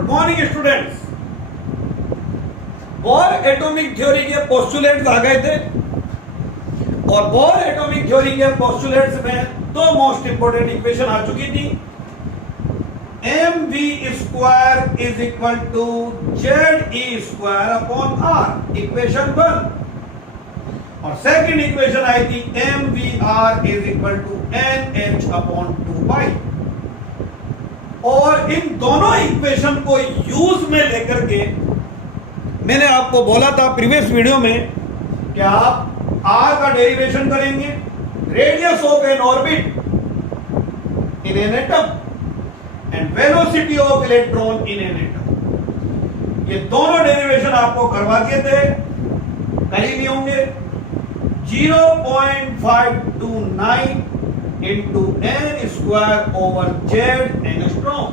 Good morning students. Bohr atomic theory के postulates आ गए थे और बोर एटॉमिक थ्योरी के पोस्टुलेट्स में दो मोस्ट इंपोर्टेंट इक्वेशन आ चुकी थी। mv square is equal to ze square upon r, equation 1। और सेकंड इक्वेशन आई थी mvr is equal to nh upon 2 और इन दोनों इक्वेशन को यूज में लेकर के मैंने आपको बोला था प्रीवियस वीडियो में कि आप r का डेरिवेशन करेंगे, radius of N orbit in an atom and velocity of electron in an atom. ये दोनों डेरिवेशन आपको करवा दिए थे, कर ही लिए होंगे। 0.529 into N square over Z angstrom.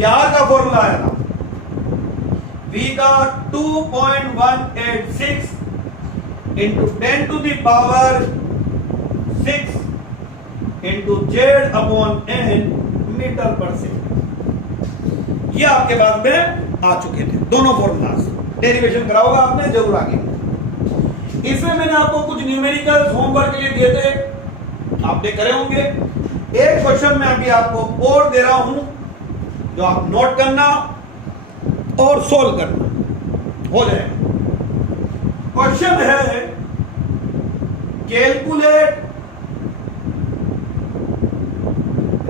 यार का फॉर्मूला आया था v का 2.186 into 10 to the power 6 into Z upon N metre पर सेकंड। ये आपके पास में आ चुके थे दोनों फॉर्मूलाज। डेरिवेशन करा होगा आपने जरूर आगे। इसमें मैंने आपको कुछ न्यूमेरिकल होमवर्क के लिए दिए थे, आपने करे होंगे। एक क्वेश्चन मैं अभी आपको और दे रहा हूं जो आप नोट करना और सोल्व करना हो जाए। क्वेश्चन है calculate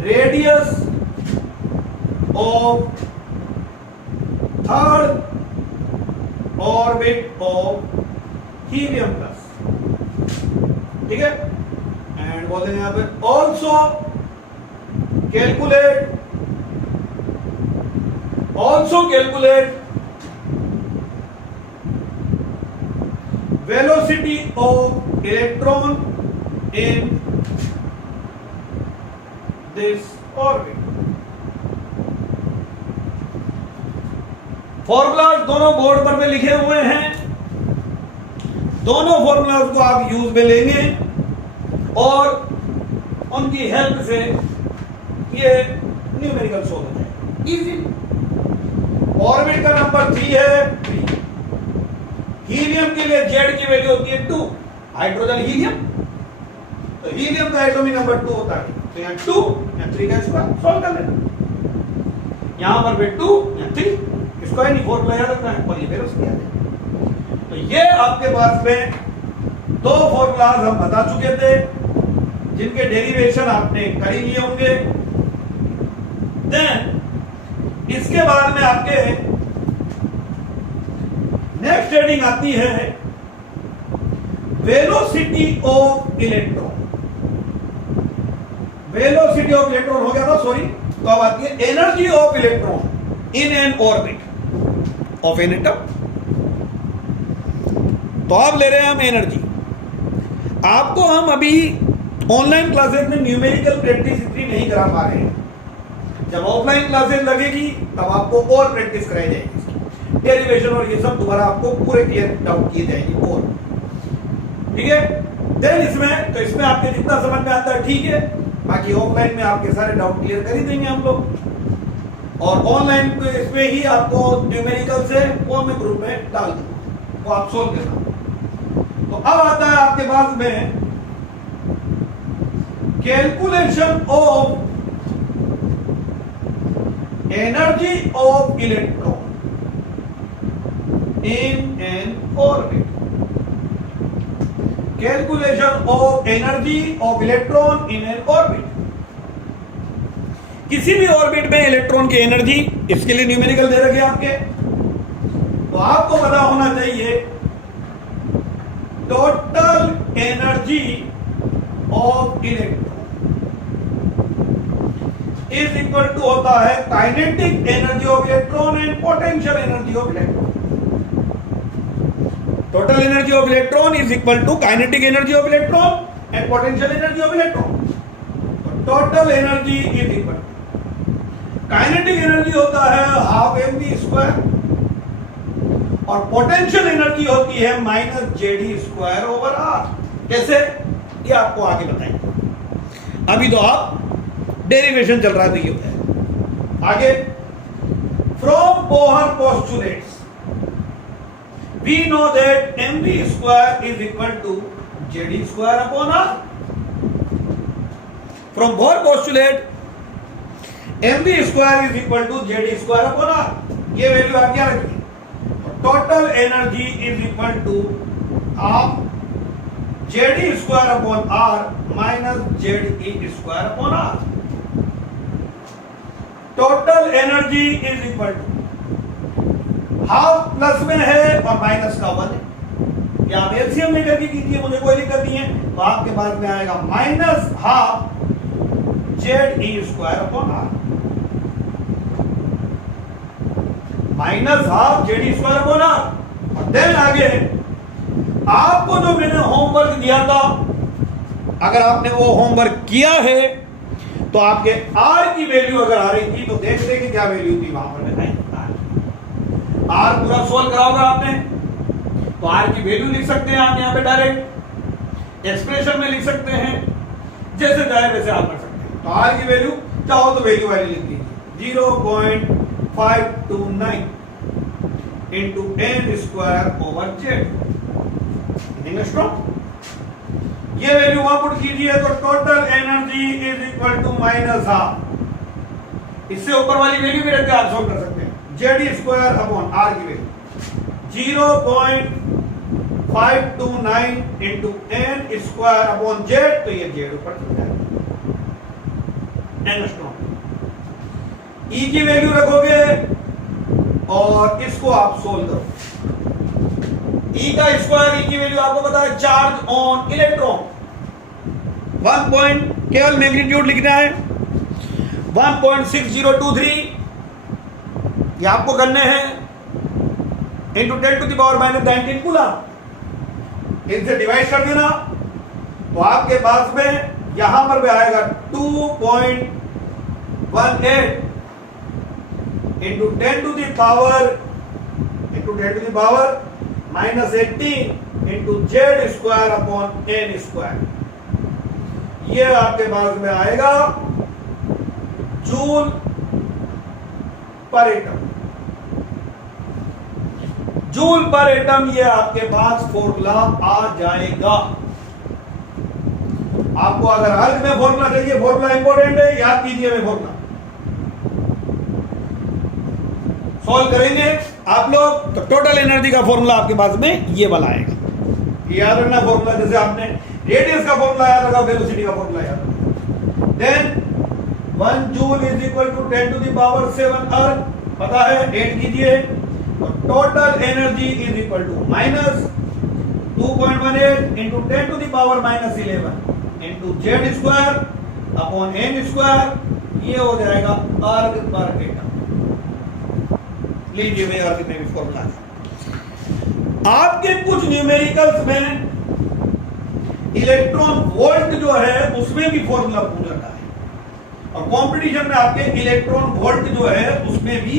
radius of third orbit of helium plus. ठीक है, एंड बोल देंगे यहां पे also calculate velocity of electron in this orbit. Formulas दोनों बोर्ड पर में लिखे हुए हैं, दोनों फॉर्मूलाज को आप यूज में लेंगे और उनकी हेल्प से ये न्यूमेरिकल सोल्व हो जाएगा इजी। ऑर्बिट का नंबर 3 है 3। हीलियम के लिए जेड की वैल्यू होती है 2, हाइड्रोजन हीलियम, तो हीलियम का एटॉमिक नंबर 2 होता है। तो यहाँ 2 या 3 का स्क्वायर सॉल्व कर लेना। यहां पर भी 2 या 3 स्क्वायर नहीं, फॉर्मूला याद रखना है और ये वेलोसिटी याद है। तो ये आपके पास में दो फॉर्मूलाज हम बता चुके थे जिनके डेरिवेशन आपने कर ही लिए होंगे। देन इसके बाद में आपके नेक्स्ट हेडिंग आती है velocity of electron. Velocity of electron हो गया था, सॉरी। तो अब आती है energy of electron in an orbit of an atom. तो अब ले रहे हैं हम एनर्जी। आपको हम अभी ऑनलाइन क्लासेस में न्यूमेरिकल प्रैक्टिस इतनी नहीं करा पा रहे हैं। जब ऑफलाइन क्लासेस लगेगी तब आपको और प्रैक्टिस कराई जाएगी, डेरिवेशन और ये सब दोबारा आपको पूरे क्लियर डाउट किए जाएंगे। और ठीक है, देन इसमें आपके जितना समझ में आता है ठीक है, बाकी ऑफलाइन में आपके सारे डाउट क्लियर कर ही देंगे हम लोग। और ऑनलाइन तो इसमें ही आपको न्यूमेरिकल से वो मैं ग्रुप में डाल दूंगा, वो आप सोल्व करना। तो अब आता है आपके पास में calculation of energy of electron in an orbit. Calculation of energy of electron in an orbit. किसी भी ऑर्बिट में इलेक्ट्रॉन की एनर्जी, इसके लिए न्यूमेरिकल दे रखे आपके, तो आपको पता होना चाहिए total energy of electron is equal to होता है kinetic energy of electron and potential energy of electron. Total energy of electron is equal to kinetic energy of electron and potential energy of electron. तो total energy is equal, kinetic energy होता है half mv square और potential energy होती है minus ZD square over R. कैसे, ये आपको आगे बताएंगे। अभी तो आप डेरिवेशन चल रहा है, तो ये होता है आगे। from Bohr postulates we know that mv square is equal to jd square upon r. From Bohr postulate mv square is equal to jd square upon r. ये वैल्यू आप क्या रखिए, total energy is equal to half Z square upon R minus Z E square upon R. Total energy is equal to half plus में है और minus का 1 है. या आप एलसीएम लेकर के कीजिए, मुझे कोई दिक्कत नहीं है. तो आपके पास में आएगा minus half Z E square upon R, minus half Z E square upon R. और देन आगे आपको जो मैंने होमवर्क दिया था, अगर आपने वो होमवर्क किया है तो आपके आर की वैल्यू अगर आ रही थी तो देखते कि क्या वैल्यू थी वहां पर बताएं. आर पूरा सोल्व करा होगा आपने, तो आर की वैल्यू लिख सकते हैं आप यहां पे, डायरेक्ट एक्सप्रेशन में लिख सकते हैं, जैसे चाहे वैसे आप कर सकते हैं. तो आर की वैल्यू चाहो तो वैल्यू वाली लिख दीजिए 0.529 into N square over Z. ये वैल्यू वहां पुट कीजिए तो total energy is equal to minus half. इससे ऊपर वाली वैल्यू भी रख के आप सॉल्व कर सकते हैं. जेड स्क्वायर अपॉन आर की value 0.529 into N square upon Z. तो ये जेड ऊपर चल जाएगा. एंगस्ट्रॉम ई की वैल्यू रखोगे और इसको आप सोल्व करो. ई का स्क्वायर, ई की वैल्यू आपको पता है, चार्ज ऑन इलेक्ट्रॉन. 1 पॉइंट केवल मैग्नीट्यूड लिखना है 1.6023. ये आपको करने हैं into 10 to the power minus 19 coulomb. इनसे डिवाइड कर देना तो आपके पास में यहां पर भी आएगा 2.18 into 10 to the power minus 18 into Z square upon N square. ये आपके पास में आएगा जूल पर एटम. जूल पर एटम ये आपके पास फॉर्मूला आ जाएगा. आपको अगर अर्थ में फॉर्मूला चाहिए, फॉर्मूला इंपॉर्टेंट है, याद कीजिए. मैं फॉर्मूला सॉल्व करेंगे आप लोग तो टोटल एनर्जी का फॉर्मूला आपके पास में ये वाला आएगा. याद रखना फॉर्मूला, जैसे आपने रेडियस का फॉर्मूला याद रखा, वेलोसिटी का फॉर्मूला याद रखा. Then 1 joule is equal to 10 to the power 7 erg पता है, ऐड कीजिए तो total energy is equal to minus 2.18 into 10 to the power minus 11 into Z square upon N square. ये हो जाएगा अर्थ पर एटम. लीजिए मैं अर्थ में भी फॉर्मूला है. आपके कुछ न्यूमेरिकल्स में इलेक्ट्रॉन वोल्ट जो है उसमें भी फॉर्मूला पूछ रखा है, और कंपटीशन में आपके इलेक्ट्रॉन वोल्ट जो है उसमें भी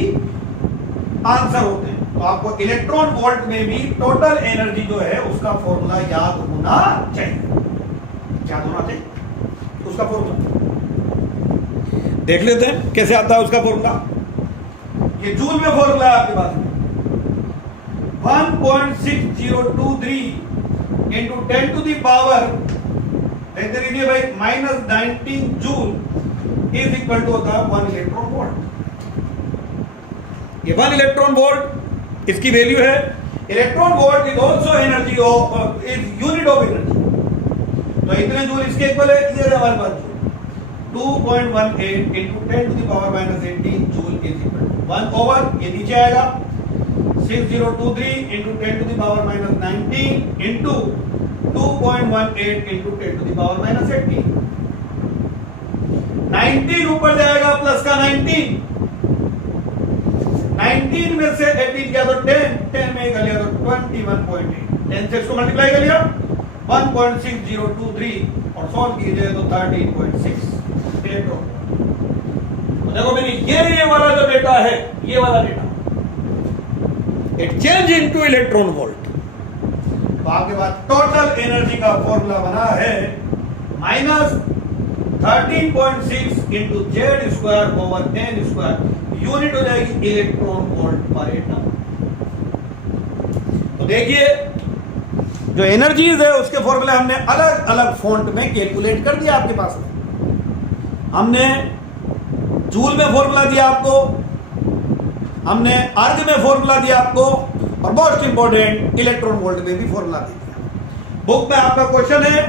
आंसर होते हैं. तो आपको इलेक्ट्रॉन वोल्ट में भी टोटल एनर्जी जो है उसका फॉर्मूला याद होना चाहिए. याद होना चाहिए उसका फॉर्मूला. देख लेते हैं कैसे आता है उसका फॉर्मूला. ये जूल में फॉर्मूला है आपके पास में 1.6023 इंटू 10 टू द पावर ऐसे लीजिए भाई minus 19 joule is equal to होता है 1 इलेक्ट्रॉन वोल्ट. ये 1 इलेक्ट्रॉन वोल्ट इसकी वैल्यू है. Electron volt is also energy is unit of energy. तो इतने जूल इसके इक्वल है. ये हमारे पास 2.18 into 10 to the power minus 18 joule is equal to 1 over ये नीचे आएगा 6023 into 10 to the power minus 19 into 2.18 into 10 to the power minus 18. 19 ऊपर जाएगा प्लस का 19 में से 18 किया तो 10 में कर लिया तो 21.8. 10 से इसको मल्टीप्लाई कर लिया 1.6023 और सॉल्व कीजिए तो 13.6 इलेक्ट्रॉन. देखो मेरी ये वाला जो डेटा है, ये वाला data it change into electron volt. तो आपके पास टोटल एनर्जी का फॉर्मूला बना है minus 13.6 into Z square over N square. Unit हो जाएगी इलेक्ट्रॉन वोल्ट पर एटम। तो देखिए जो एनर्जीज है उसके फॉर्मूले हमने अलग अलग फॉन्ट में कैलकुलेट कर दिया आपके पास में। हमने जूल में फॉर्मूला दिया आपको, हमने अर्ग में फॉर्मूला दिया आपको, और मोस्ट इंपॉर्टेंट इलेक्ट्रॉन वोल्ट में भी फॉर्मूला दे दिया। बुक में आपका क्वेश्चन है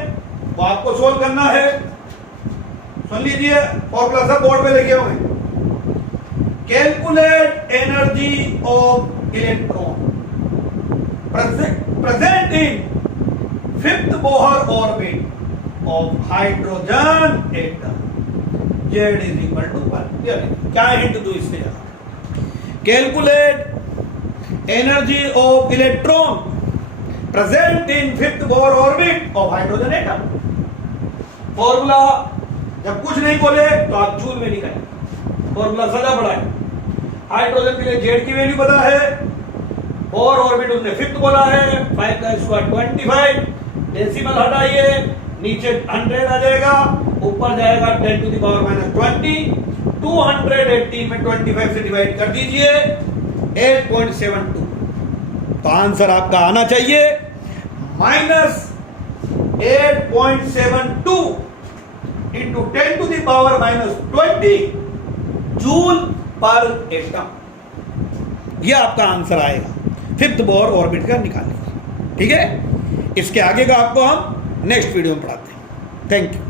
वो आपको सोल्व करना है। सुन लीजिए, फॉर्मूला सब बोर्ड पे लिखे हुए हैं। Calculate energy of electron present in fifth Bohr orbit of hydrogen atom Z is equal to 1। क्या हिंट दूं इसके जगह? Calculate energy of electron present in fifth Bohr orbit of hydrogen atom. Formula जब कुछ नहीं बोले तो आप जूल में निकालें। फॉर्मूला सजा पड़ा है। हाइड्रोजन के लिए जेड की वैल्यू पता है, बोहर ऑर्बिट उसने फिफ्थ बोला है, 5 का स्क्वायर 25, डेसिमल हटाइए, नीचे 100 आ जाएगा, ऊपर जाएगा 10 टू द पावर माइनस 20। 218 में 25 से डिवाइड कर दीजिए 8.72। तो आंसर आपका आना चाहिए minus 8.72 into 10 to the power minus 20 joule पर एटम। यह आपका आंसर आएगा फिफ्थ बोहर ऑर्बिट का निकालने। ठीक है, इसके आगे का आपको हम नेक्स्ट वीडियो में पढ़ाते हैं। Thank you.